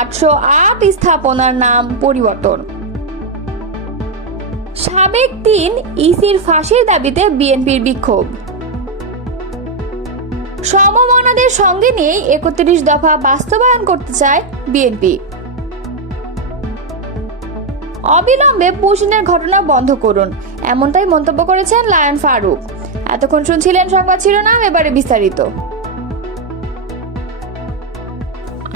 808 স্থাপনার নাম পরিবর্তন। সাবেক 3 ইসির ফাঁসির দাবিতে বিএনপির বিক্ষোভ। সমমনাদের সঙ্গে নিয়ে 31 দফা বাস্তবায়ন করতে চায় বিএনপি। অবিলম্বে পুশিনের ঘটনা বন্ধ করুন, এমনটাই মন্তব্য করেছেন লায়ন ফারুক। এতক্ষণ শুনছিলেন সংবাদ শিরোনাম, এবারে বিস্তারিত।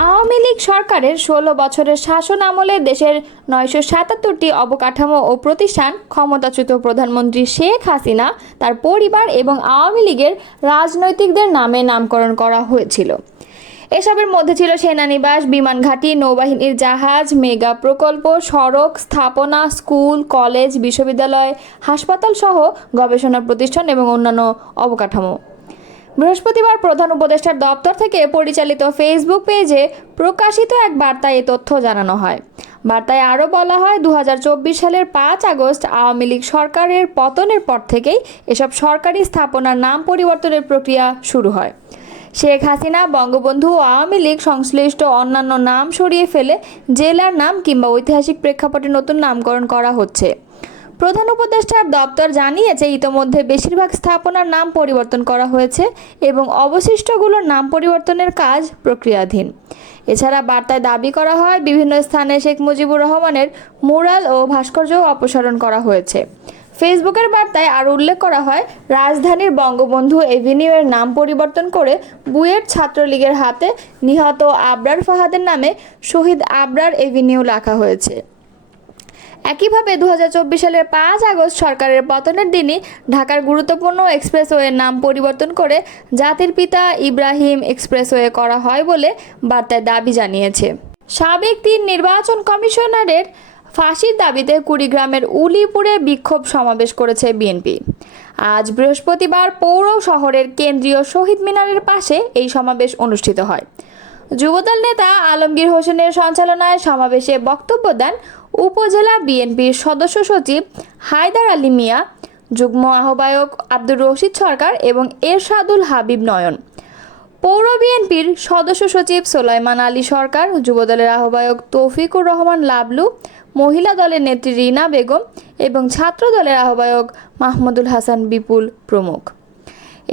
আওয়ামী লীগ সরকারের 16 বছরের শাসন আমলে দেশের 977টি অবকাঠামো ও প্রতিষ্ঠান ক্ষমতাচ্যুত প্রধানমন্ত্রী শেখ হাসিনা, তার পরিবার এবং আওয়ামী লীগের রাজনৈতিকদের নামে নামকরণ করা হয়েছিল। এসবের মধ্যে ছিল সেনানিবাস, বিমান ঘাঁটি, নৌবাহিনীর জাহাজ, মেগা প্রকল্প, সড়ক, স্থাপনা, স্কুল, কলেজ, বিশ্ববিদ্যালয়, হাসপাতাল সহ গবেষণা প্রতিষ্ঠান এবং অন্যান্য অবকাঠামো। বৃহস্পতিবার প্রধান উপদেষ্টার দপ্তর থেকে পরিচালিত ফেসবুক পেজে প্রকাশিত এক বার্তায় এ তথ্য জানানো হয়। বার্তায় আরও বলা হয়, 2024 সালের 5 আগস্ট আওয়ামী লীগ সরকারের পতনের পর থেকেই এসব সরকারি স্থাপনার নাম পরিবর্তনের প্রক্রিয়া শুরু হয়। শেখ হাসিনা, বঙ্গবন্ধু ও আওয়ামী লীগ সংশ্লিষ্ট অন্যান্য নাম সরিয়ে ফেলে জেলার নাম কিংবা ঐতিহাসিক প্রেক্ষাপটে নতুন নামকরণ করা হচ্ছে। প্রধান উপদেষ্টার দপ্তর জানিয়েছে, ইতোমধ্যে বেশিরভাগ স্থাপনার নাম পরিবর্তন করা হয়েছে এবং অবশিষ্টগুলোর নাম পরিবর্তনের কাজ প্রক্রিয়াধীন। এছাড়া বার্তায় দাবি করা হয়, বিভিন্ন স্থানে শেখ মুজিবুর রহমানের মুরাল ও ভাস্কর্য অপসারণ করা হয়েছে। ফেসবুকের বার্তায় আরও উল্লেখ করা হয়, রাজধানীর বঙ্গবন্ধু এভিনিউয়ের নাম পরিবর্তন করে বুয়েট ছাত্রলীগের হাতে নিহত আবরার ফাহাদের নামে শহীদ আবরার এভিনিউ লেখা হয়েছে। একইভাবে 2024 সালের 5 আগস্ট সরকারের পতনের দিনই ঢাকার গুরুত্বপূর্ণ এক্সপ্রেসওয়ের নাম পরিবর্তন করে জাতির পিতা ইব্রাহিম এক্সপ্রেসওয়ে করা হয় বলে বার্তায় দাবি জানিয়েছে। সাবেক 3 নির্বাচন কমিশনারের ফাঁসির দাবিতে কুড়িগ্রামের উলিপুরে বিক্ষোভ সমাবেশ করেছে বিএনপি। আজ বৃহস্পতিবার পৌর শহরের কেন্দ্রীয় শহীদ মিনারের পাশে এই সমাবেশ অনুষ্ঠিত হয়। যুবদল নেতা আলমগীর হোসেনের সঞ্চালনায় সমাবেশে বক্তব্য দেন উপজেলা বিএনপির সদস্য সচিব হায়দার আলী মিয়া, যুগ্ম আহ্বায়ক আব্দুর রশিদ সরকার এবং এরশাদুল হাবিব নয়ন, পৌর বিএনপির সদস্য সচিব সোলাইমান আলী সরকার, যুবদলের আহ্বায়ক তৌফিকুর রহমান লাবলু, মহিলা দলের নেত্রী রিনা বেগম এবং ছাত্র দলের আহ্বায়ক মাহমুদুল হাসান বিপুল প্রমুখ।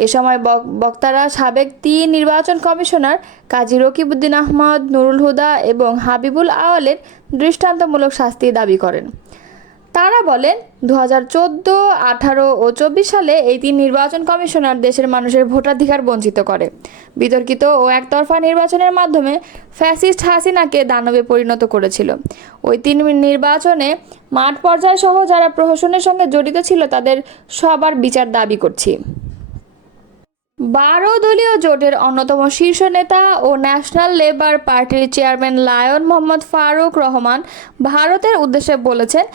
এ সময় বক্তারা সাবেক 3 নির্বাচন কমিশনার কাজী রকিবউদ্দিন আহমদ, নুরুল হুদা এবং হাবিবুল আওয়ালের দৃষ্টান্তমূলক শাস্তি দাবি করেন। তারা বলেন, 2014, 18 ও 24 সালে এই 3 নির্বাচন কমিশনার দেশের মানুষের ভোটাধিকার বঞ্চিত করে। বিতর্কিত ও একতরফা নির্বাচনের মাধ্যমে ফ্যাসিস্ট হাসিনাকে দানবে পরিণত করেছিল। ওই 3 নির্বাচনে মাঠ পর্যায় সহ যারা প্রহসনের সঙ্গে জড়িত ছিল তাদের সবার বিচার দাবি করছি। 12 দলীয় জোটের অন্যতম শীর্ষ নেতা ও ন্যাশনাল লেবার পার্টির চেয়ারম্যান লায়ন মোহাম্মদ ফারুক রহমান ভারতের উদ্দেশ্যে বলেছেন,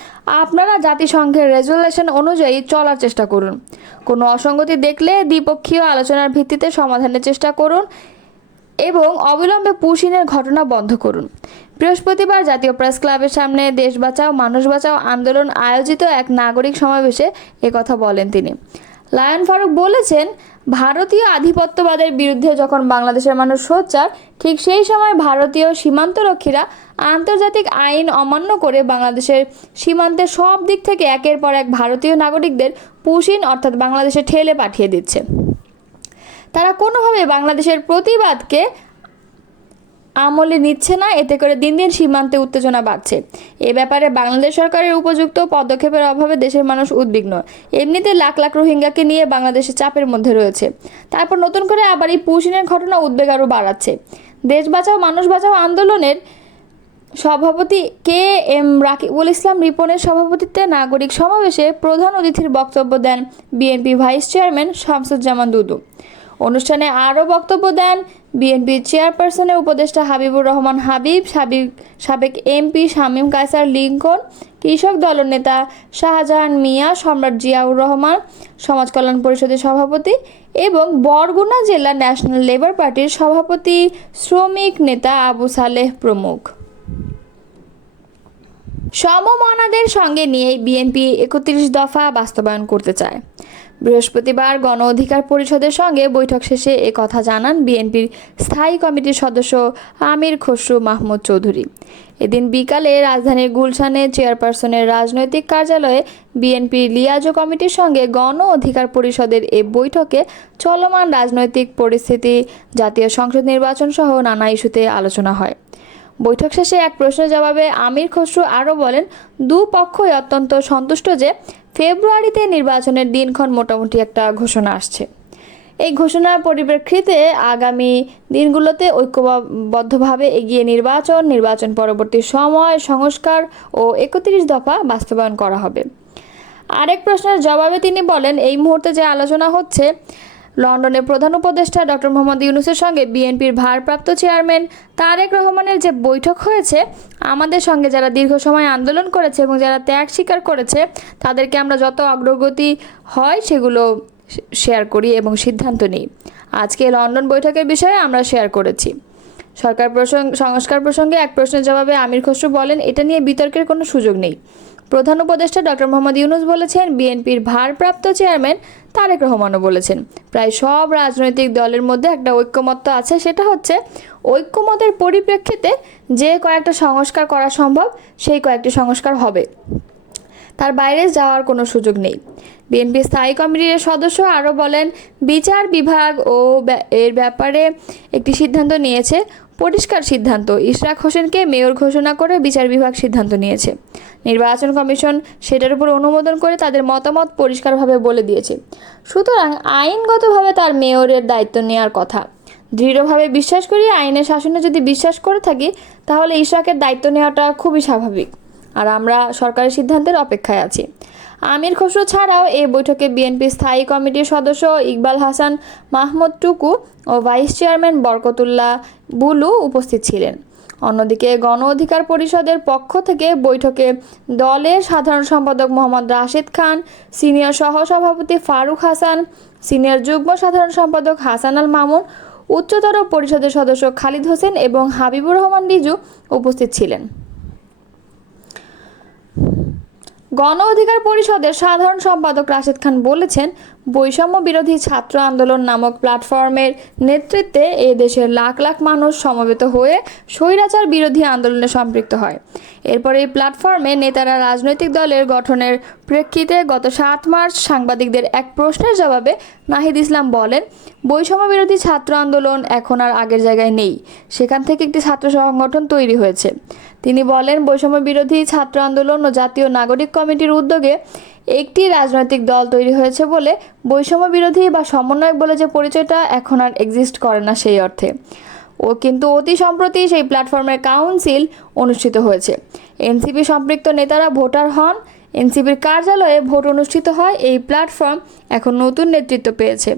আপনারা জাতিসংঘের রেজুলেশন অনুযায়ী চলার চেষ্টা করুন। কোনো অসঙ্গতি দেখলে দ্বিপক্ষীয় আলোচনার ভিত্তিতে সমাধানের চেষ্টা করুন এবং অবিলম্বে পুশিনের ঘটনা বন্ধ করুন। বৃহস্পতিবার জাতীয় প্রেস ক্লাবের সামনে দেশ বাঁচাও মানুষ বাঁচাও আন্দোলন আয়োজিত এক নাগরিক সমাবেশে একথা বলেন তিনি। লায়ন ফারুক বলেছেন, ভারতীয় আধিপত্যবাদের বিরুদ্ধে যখন বাংলাদেশের মানুষ সোচ্চার, ঠিক সেই সময় ভারতীয় সীমান্তরক্ষীরা আন্তর্জাতিক আইন অমান্য করে বাংলাদেশের সীমান্তের সব দিক থেকে একের পর এক ভারতীয় নাগরিকদের পুশিন অর্থাৎ বাংলাদেশে ঠেলে পাঠিয়ে দিচ্ছে। তারা কোনোভাবে বাংলাদেশের প্রতিবাদকে আমলে নিচ্ছে না, এতে করে দিন দিন সীমান্তে উত্তেজনা বাড়ছে। এ ব্যাপারে বাংলাদেশ সরকারের উপযুক্ত পদক্ষেপের অভাবে দেশের মানুষ উদ্বিগ্ন। এমনিতে লাখ লাখ রোহিঙ্গাকে নিয়ে বাংলাদেশে চাপের মধ্যে রয়েছে, তারপর নতুন করে আবার এই পুশিনের ঘটনা উদ্বেগ আরও বাড়াচ্ছে। দেশ বাঁচাও মানুষ বাঁচাও আন্দোলনের সভাপতি KM রাকিবুল ইসলাম রিপনের সভাপতিত্বে নাগরিক সমাবেশে প্রধান অতিথির বক্তব্য দেন বিএনপি ভাইস চেয়ারম্যান শামসুজ্জামান দুদু। অনুষ্ঠানে আরও বক্তব্য দেন বিএনপি চেয়ারপারসনের উপদেষ্টা হাবিবুর রহমান হাবিব, সাবেক MP শামীম কায়সার লিঙ্কন, কৃষক দলনেতা শাহজাহান মিয়া, সম্রাট জিয়াউর রহমান, সমাজ কল্যাণ পরিষদের সভাপতি এবং বরগুনা জেলা ন্যাশনাল লেবার পার্টির সভাপতি শ্রমিক নেতা আবু সালেহ প্রমুখ। সমমনাদের সঙ্গে নিয়ে বিএনপি ৩১ দফা বাস্তবায়ন করতে চায়। বৃহস্পতিবার গণ অধিকার পরিষদের সঙ্গে বৈঠক শেষে এ কথা জানান বিএনপির স্থায়ী কমিটির সদস্য আমির খসরু মাহমুদ চৌধুরী। এদিন বিকালে রাজধানীর গুলশানে চেয়ারপারসনের রাজনৈতিক কার্যালয়ে বিএনপির লিয়াজো কমিটির সঙ্গে গণ অধিকার পরিষদের এ বৈঠকে চলমান রাজনৈতিক পরিস্থিতি, জাতীয় সংসদ নির্বাচন সহ নানা ইস্যুতে আলোচনা হয়। বৈঠক শেষে এক প্রশ্নের জবাবে আমির খসরু আরও বলেন, দুপক্ষই অত্যন্ত সন্তুষ্ট যে ফেব্রুয়ারিতে নির্বাচনের দিনক্ষণ মোটামুটি একটা ঘোষণা আসছে। এই ঘোষণার পরিপ্রেক্ষিতে আগামী দিনগুলোতে ঐক্যবদ্ধভাবে এগিয়ে নির্বাচন পরবর্তী সময় সংস্কার ও ৩১ দফা বাস্তবায়ন করা হবে। আরেক প্রশ্নের জবাবে তিনি বলেন, এই মুহূর্তে যে আলোচনা হচ্ছে, লন্ডনে প্রধান উপদেষ্টা ডক্টর মোহাম্মদ ইউনূসের সঙ্গে বিএনপির ভারপ্রাপ্ত চেয়ারম্যান তারেক রহমানের যে বৈঠক হয়েছে, আমাদের সঙ্গে যারা দীর্ঘ সময় আন্দোলন করেছে এবং যারা ত্যাগ স্বীকার করেছে তাদেরকে আমরা যত অগ্রগতি হয় সেগুলো শেয়ার করি এবং সিদ্ধান্ত নিই। আজকে লন্ডন বৈঠকের বিষয়ে আমরা শেয়ার করেছি। সংস্কার প্রসঙ্গে এক প্রশ্নের জবাবে আমির খসরু বলেন, এটা নিয়ে বিতর্কের কোনো সুযোগ নেই। প্রধান উপদেষ্টা ডক্টর মোহাম্মদ ইউনূস বলেছেন, বিএনপির ভারপ্রাপ্ত চেয়ারম্যান তারেক রহমানও বলেছেন, প্রায় সব রাজনৈতিক দলের মধ্যে একটা ঐক্যমত্য আছে, সেটা হচ্ছে ঐক্যমতের পরিপ্রেক্ষিতে যে কয়েকটা সংস্কার করা সম্ভব সেই কয়েকটি সংস্কার হবে, তার বাইরে যাওয়ার কোনো সুযোগ নেই। বিএনপি স্থায়ী কমিটির সদস্য আরও বলেন, বিচার বিভাগ এর ব্যাপারে একটি সিদ্ধান্ত নিয়েছে, পরিষ্কার সিদ্ধান্ত। ইশরাক হোসেনকে মেয়র ঘোষণা করে বিচার বিভাগ সিদ্ধান্ত নিয়েছে। নির্বাচন কমিশন সেটার উপর অনুমোদন করে তাদের মতামত পরিষ্কারভাবে বলে দিয়েছে। সুতরাং আইনগতভাবে তার মেয়রের দায়িত্ব নেওয়ার কথা। দৃঢ়ভাবে বিশ্বাস করি, আইনের শাসনে যদি বিশ্বাস করে থাকি, তাহলে ইশরাকের দায়িত্ব নেওয়াটা খুবই স্বাভাবিক। আর আমরা সরকারের সিদ্ধান্তের অপেক্ষায় আছি। আমির খসরু ছাড়াও এই বৈঠকে বিএনপি স্থায়ী কমিটির সদস্য ইকবাল হাসান মাহমুদ টুকু ও ভাইস চেয়ারম্যান বরকতুল্লাহ বুলু উপস্থিত ছিলেন। অন্যদিকে গণ অধিকার পরিষদের পক্ষ থেকে বৈঠকে দলের সাধারণ সম্পাদক মোহাম্মদ রাশেদ খান, সিনিয়র সহসভাপতি ফারুক হাসান, সিনিয়র যুগ্ম সাধারণ সম্পাদক হাসান আল মামুন, উচ্চতর পরিষদের সদস্য খালিদ হোসেন এবং হাবিবুর রহমান রিজু উপস্থিত ছিলেন। গণ অধিকার পরিষদের সাধারণ সম্পাদক রাশেদ খান বলেছেন, বৈষম্য বিরোধী ছাত্র আন্দোলন নামক প্ল্যাটফর্মের নেতৃত্বে এ দেশের লাখ লাখ মানুষ সমবেত হয়ে স্বৈরাচার বিরোধী আন্দোলনে সম্পৃক্ত হয়। এরপর এই প্ল্যাটফর্মে নেতারা রাজনৈতিক দলের গঠনের প্রেক্ষিতে গত ৭ মার্চ সাংবাদিকদের এক প্রশ্নের জবাবে নাহিদ ইসলাম বলেন, বৈষম্য বিরোধী ছাত্র আন্দোলন এখন আর আগের জায়গায় নেই, সেখান থেকে একটি ছাত্র সংগঠন তৈরি হয়েছে। তিনি বলেন, বৈষম্য বিরোধী ছাত্র আন্দোলন ও জাতীয় নাগরিক কমিটির উদ্যোগে একটি রাজনৈতিক দল তৈরি হয়েছে বলে বৈষম্য বিরোধী বা সমন্বয়ক বলে যে পরিচয়টা এখন আর এক্সিস্ট করে না সেই অর্থে। কিন্তু অতি সম্প্রতি সেই প্ল্যাটফর্মের কাউন্সিল অনুষ্ঠিত হয়েছে। এনসিপি সম্পৃক্ত নেতারা ভোটার হন, এনসিপির কার্যালয়ে ভোট অনুষ্ঠিত হয়। এই প্ল্যাটফর্ম এখন নতুন নেতৃত্ব পেয়েছে।